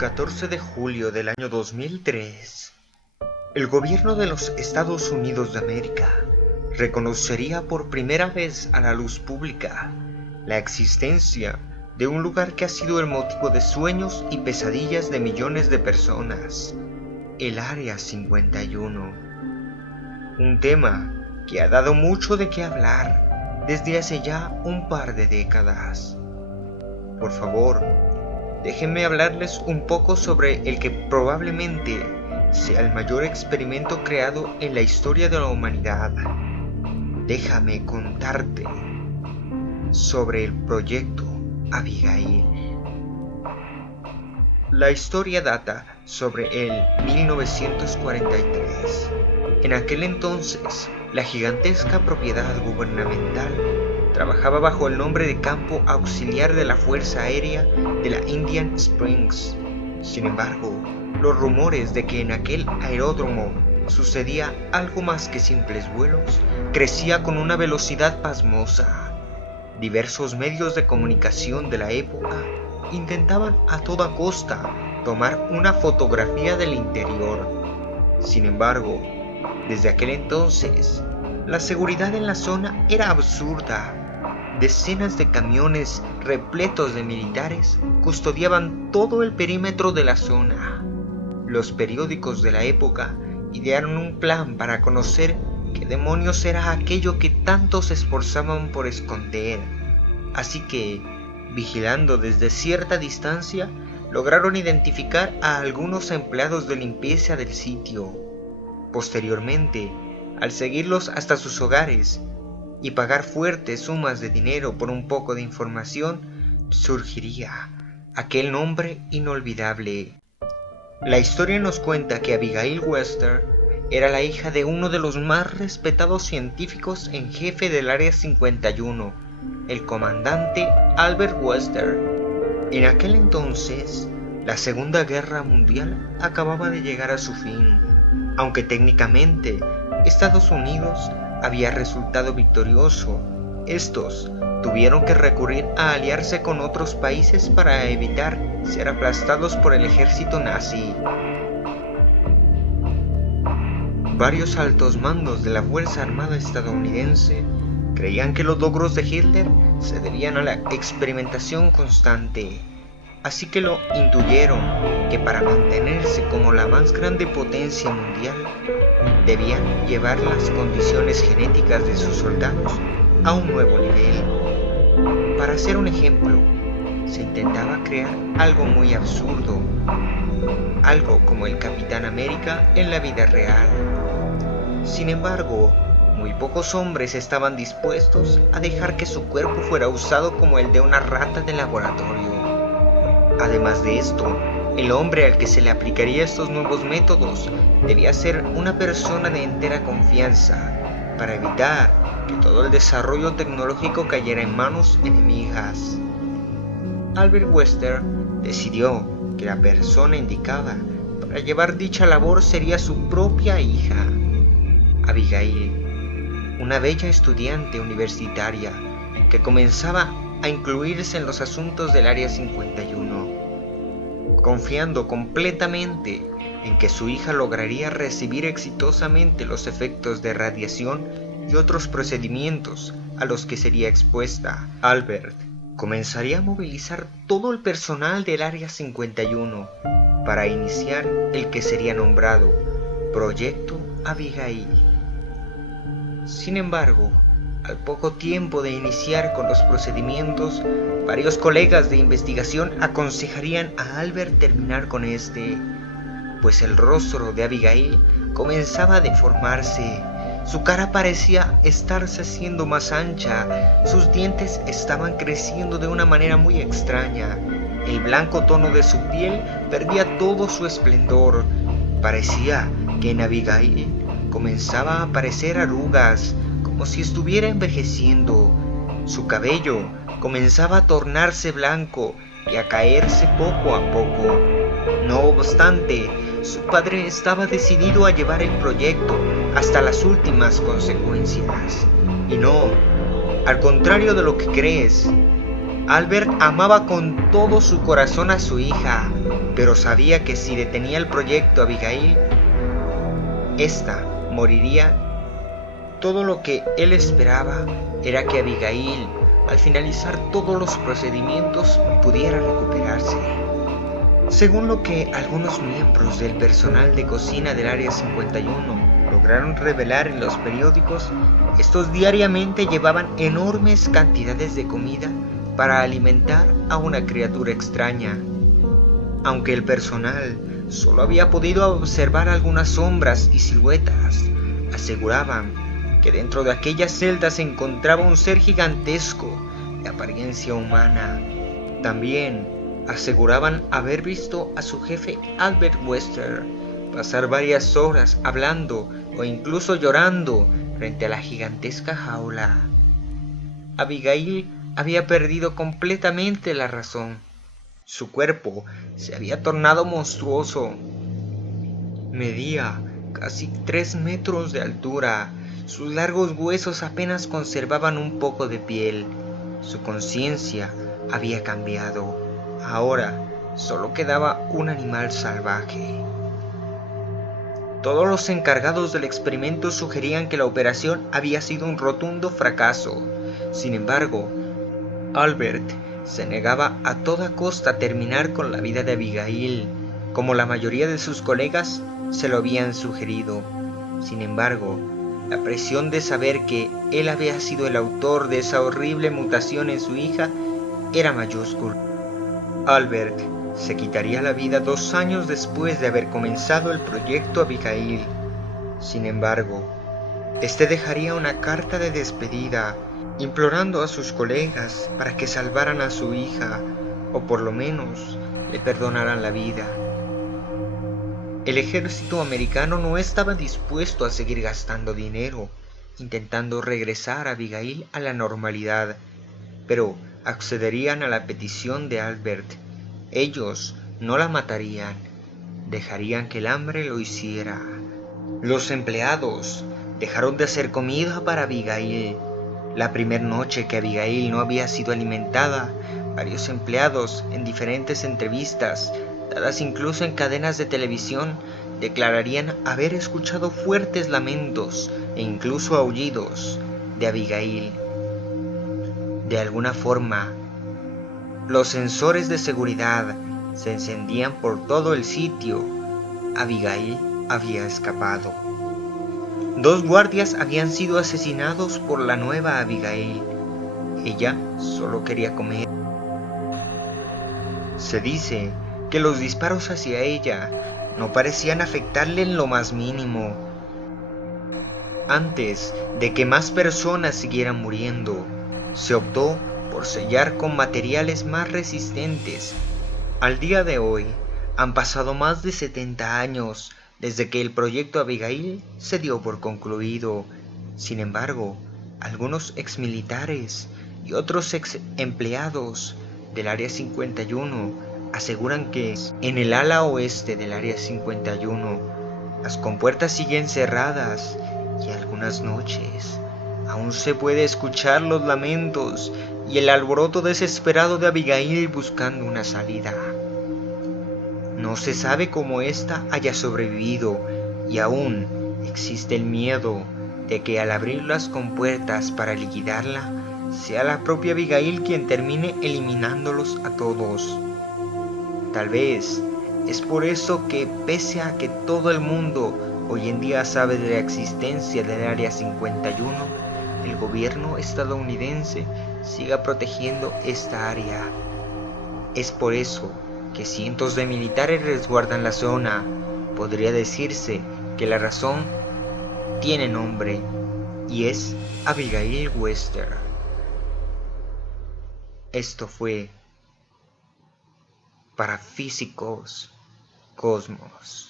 14 de julio del año 2003, el gobierno de los Estados Unidos de América reconocería por primera vez a la luz pública la existencia de un lugar que ha sido el motivo de sueños y pesadillas de millones de personas, el Área 51. Un tema que ha dado mucho de qué hablar desde hace ya un par de décadas. Por favor, déjenme hablarles un poco sobre el que probablemente sea el mayor experimento creado en la historia de la humanidad. Déjame contarte sobre el proyecto Abigail. La historia data sobre el 1943. En aquel entonces, la gigantesca propiedad gubernamental trabajaba bajo el nombre de Campo Auxiliar de la Fuerza Aérea de la Indian Springs. Sin embargo, los rumores de que en aquel aeródromo sucedía algo más que simples vuelos crecía con una velocidad pasmosa. Diversos medios de comunicación de la época intentaban a toda costa tomar una fotografía del interior. Sin embargo, desde aquel entonces, la seguridad en la zona era absurda. Decenas de camiones repletos de militares custodiaban todo el perímetro de la zona. Los periódicos de la época idearon un plan para conocer qué demonios era aquello que tanto se esforzaban por esconder. Así que, vigilando desde cierta distancia, lograron identificar a algunos empleados de limpieza del sitio. Posteriormente, al seguirlos hasta sus hogares y pagar fuertes sumas de dinero por un poco de información, surgiría aquel nombre inolvidable. La historia nos cuenta que Abigail Webster era la hija de uno de los más respetados científicos en jefe del Área 51, el comandante Albert Webster. En aquel entonces, la Segunda Guerra Mundial acababa de llegar a su fin, aunque técnicamente Estados Unidos había resultado victorioso. Estos tuvieron que recurrir a aliarse con otros países para evitar ser aplastados por el ejército nazi. Varios altos mandos de la Fuerza Armada estadounidense creían que los logros de Hitler se debían a la experimentación constante, así que lo intuyeron que para mantenerse como la más grande potencia mundial, debían llevar las condiciones genéticas de sus soldados a un nuevo nivel. Para hacer un ejemplo, se intentaba crear algo muy absurdo, algo como el Capitán América en la vida real. Sin embargo, muy pocos hombres estaban dispuestos a dejar que su cuerpo fuera usado como el de una rata de laboratorio. Además de esto, el hombre al que se le aplicaría estos nuevos métodos debía ser una persona de entera confianza para evitar que todo el desarrollo tecnológico cayera en manos enemigas. Albert Webster decidió que la persona indicada para llevar dicha labor sería su propia hija, Abigail, una bella estudiante universitaria que comenzaba a incluirse en los asuntos del Área 51. Confiando completamente en que su hija lograría recibir exitosamente los efectos de radiación y otros procedimientos a los que sería expuesta, Albert comenzaría a movilizar todo el personal del Área 51 para iniciar el que sería nombrado Proyecto Abigail. Sin embargo, al poco tiempo de iniciar con los procedimientos, varios colegas de investigación aconsejarían a Albert terminar con este, pues el rostro de Abigail comenzaba a deformarse. Su cara parecía estarse haciendo más ancha, sus dientes estaban creciendo de una manera muy extraña, el blanco tono de su piel perdía todo su esplendor. Parecía que en Abigail comenzaba a aparecer arrugas, como si estuviera envejeciendo. Su cabello comenzaba a tornarse blanco y a caerse poco a poco. No obstante, su padre estaba decidido a llevar el proyecto hasta las últimas consecuencias. Y no, al contrario de lo que crees, Albert amaba con todo su corazón a su hija, pero sabía que si detenía el proyecto Abigail, ésta moriría. Todo lo que él esperaba era que Abigail, al finalizar todos los procedimientos, pudiera recuperarse. Según lo que algunos miembros del personal de cocina del Área 51 lograron revelar en los periódicos, estos diariamente llevaban enormes cantidades de comida para alimentar a una criatura extraña. Aunque el personal solo había podido observar algunas sombras y siluetas, aseguraban que dentro de aquellas celdas se encontraba un ser gigantesco de apariencia humana. También aseguraban haber visto a su jefe Albert Wester pasar varias horas hablando o incluso llorando frente a la gigantesca jaula. Abigail había perdido completamente la razón. Su cuerpo se había tornado monstruoso. Medía casi 3 metros de altura. Sus largos huesos apenas conservaban un poco de piel. Su conciencia había cambiado. Ahora solo quedaba un animal salvaje. Todos los encargados del experimento sugerían que la operación había sido un rotundo fracaso. Sin embargo, Albert se negaba a toda costa a terminar con la vida de Abigail, como la mayoría de sus colegas se lo habían sugerido. Sin embargo, la presión de saber que él había sido el autor de esa horrible mutación en su hija era mayúscula. Albert se quitaría la vida 2 años después de haber comenzado el proyecto Abigail. Sin embargo, este dejaría una carta de despedida implorando a sus colegas para que salvaran a su hija o por lo menos le perdonaran la vida. El ejército americano no estaba dispuesto a seguir gastando dinero intentando regresar a Abigail a la normalidad, pero accederían a la petición de Albert. Ellos no la matarían, dejarían que el hambre lo hiciera. Los empleados dejaron de hacer comida para Abigail. La primera noche que Abigail no había sido alimentada, varios empleados en diferentes entrevistas, dadas incluso en cadenas de televisión, declararían haber escuchado fuertes lamentos e incluso aullidos de Abigail. De alguna forma, los sensores de seguridad se encendían por todo el sitio. Abigail había escapado. 2 guardias habían sido asesinados por la nueva Abigail. Ella solo quería comer. Se dice que los disparos hacia ella no parecían afectarle en lo más mínimo. Antes de que más personas siguieran muriendo, se optó por sellar con materiales más resistentes. Al día de hoy, han pasado más de 70 años desde que el proyecto Abigail se dio por concluido. Sin embargo, algunos exmilitares y otros ex empleados del Área 51 aseguran que en el ala oeste del Área 51 las compuertas siguen cerradas y algunas noches aún se puede escuchar los lamentos y el alboroto desesperado de Abigail buscando una salida. No se sabe cómo ésta haya sobrevivido y aún existe el miedo de que al abrir las compuertas para liquidarla, sea la propia Abigail quien termine eliminándolos a todos. Tal vez es por eso que, pese a que todo el mundo hoy en día sabe de la existencia del Área 51, el gobierno estadounidense siga protegiendo esta área. Es por eso que cientos de militares resguardan la zona. Podría decirse que la razón tiene nombre y es Abigail Wester. Esto fue para Físicos Cosmos.